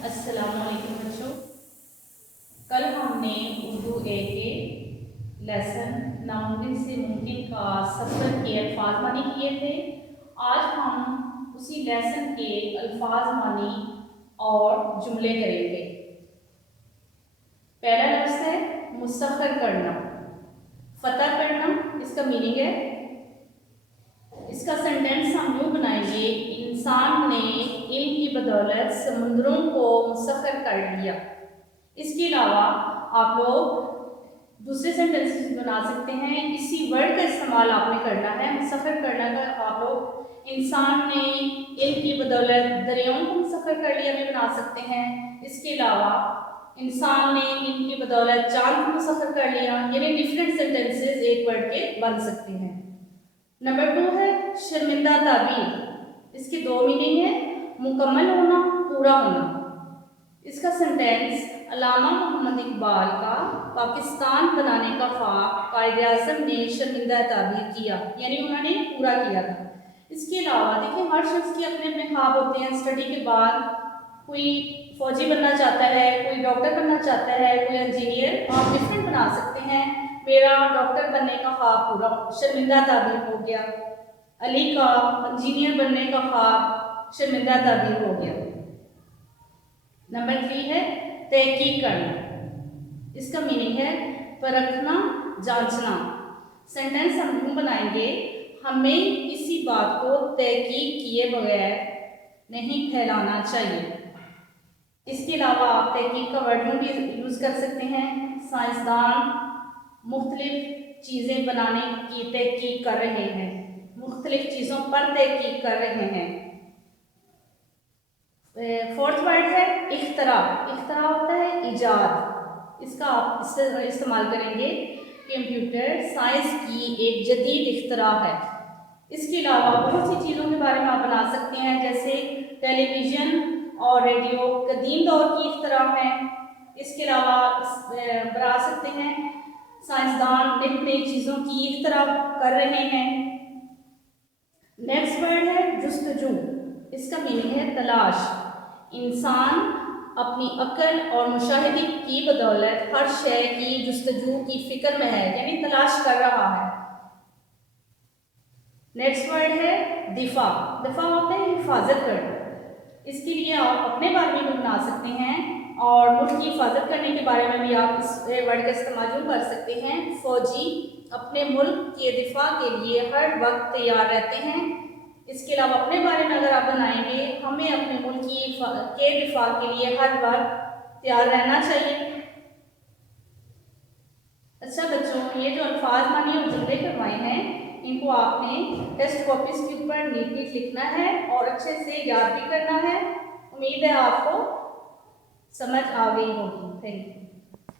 अस्सलाम वालेकुम बच्चों। कल हमने उर्दू ए के लेसन नामुमकिन से मुमकिन का सफ़र के अल्फाज मानी किए थे। आज हम उसी लेसन के अल्फाज मानी और जुमले करेंगे। पहला लफ्ज़ है मुसख्खर करना, फतह करना। इसका मीनिंग है, इसका सेंटेंस हम यूँ बनाएंगे, इंसान ने इल्म की बदौलत समुद्रों को मुसख्खर कर लिया। इसके अलावा आप लोग दूसरे सेंटेंसेस बना सकते हैं। इसी वर्ड का इस्तेमाल आपने करना है। मुसख्खर करना का आप लोग इंसान ने इल्म की बदौलत दरियाओं को मुसख्खर कर लिया भी बना सकते हैं। इसके अलावा इंसान ने इल्म की बदौलत चांद को मुसख्खर कर लिया। यानी डिफरेंट सेंटेंसेस एक वर्ड के बन सकते हैं। नंबर 2 है शर्मिंदा ताबीर। इसके दो मीनिंग है, मुकम्मल होना, पूरा होना। इसका सेंटेंस अल्लामा मोहम्मद इकबाल का पाकिस्तान बनाने का ख्वाब कायद-ए-आज़म ने शर्मिंदा ताबीर किया, यानी उन्होंने पूरा किया था। इसके अलावा देखिए, हर शख्स के अपने अपने ख्वाब होते हैं। स्टडी के बाद कोई फौजी बनना चाहता है, कोई डॉक्टर बनना चाहता है, कोई इंजीनियर। आप डिफरेंट बना सकते हैं। मेरा डॉक्टर बनने का ख्वाब पूरा शर्मिंदा ताबीर हो गया। अली का इंजीनियर बनने का ख्वाब शर्मिंदा ताबीर हो गया। नंबर 3 है तहकीक करना। इसका मीनिंग है परखना, जांचना। सेंटेंस हम यूँ बनाएंगे, हमें किसी बात को तहकीक किए बगैर नहीं फैलाना चाहिए। इसके अलावा आप तहकीक का वर्ड भी यूज़ कर सकते हैं। साइंसदान मुख्तलिफ चीज़ें बनाने की तहकीक कर रहे हैं, मुख्तलिफ चीज़ों पर तहकीक कर रहे हैं। फोर्थ वर्ड है इख्तरा। इख्तरा होता है ईजाद। इसका आप इस्तेमाल करेंगे, कंप्यूटर साइंस की एक जदीद इख्तरा है। इसके अलावा बहुत सी चीज़ों के बारे में आप बना सकते हैं, जैसे टेलीविज़न और रेडियो कदीम दौर की इख्तरा है। इसके अलावा बना सकते हैं साइंसदान नई नई चीज़ों की इख्तरा कर रहे हैं। नेक्स्ट वर्ड है जुस्तजू। इसका मीनिंग है तलाश। इंसान अपनी अक्ल और मुशाहिदे की बदौलत हर शय की जुस्तजू की फिक्र में है, यानी तलाश कर रहा है। नेक्स्ट वर्ड है दिफा। दिफा होता है हिफाजत करना। इसके लिए आप अपने बारे में भी बना सकते हैं और मुल्क की हिफाजत करने के बारे में भी आप इस वर्ड का इस्तेमाल कर सकते हैं। फौजी अपने मुल्क के दिफा के लिए हर वक्त तैयार रहते हैं। इसके अलावा अपने बारे में अगर आप बनाएंगे, हमें अपने मुल्क के दिफा के लिए हर वक्त तैयार रहना चाहिए। अच्छा बच्चों, ये जो अल्फाज मानी और जुमले करवाए हैं, इनको आपने टेस्ट कॉपीज के ऊपर नीटली लिखना है और अच्छे से याद भी करना है। उम्मीद है आपको समझ आ गई होगी। Thank you.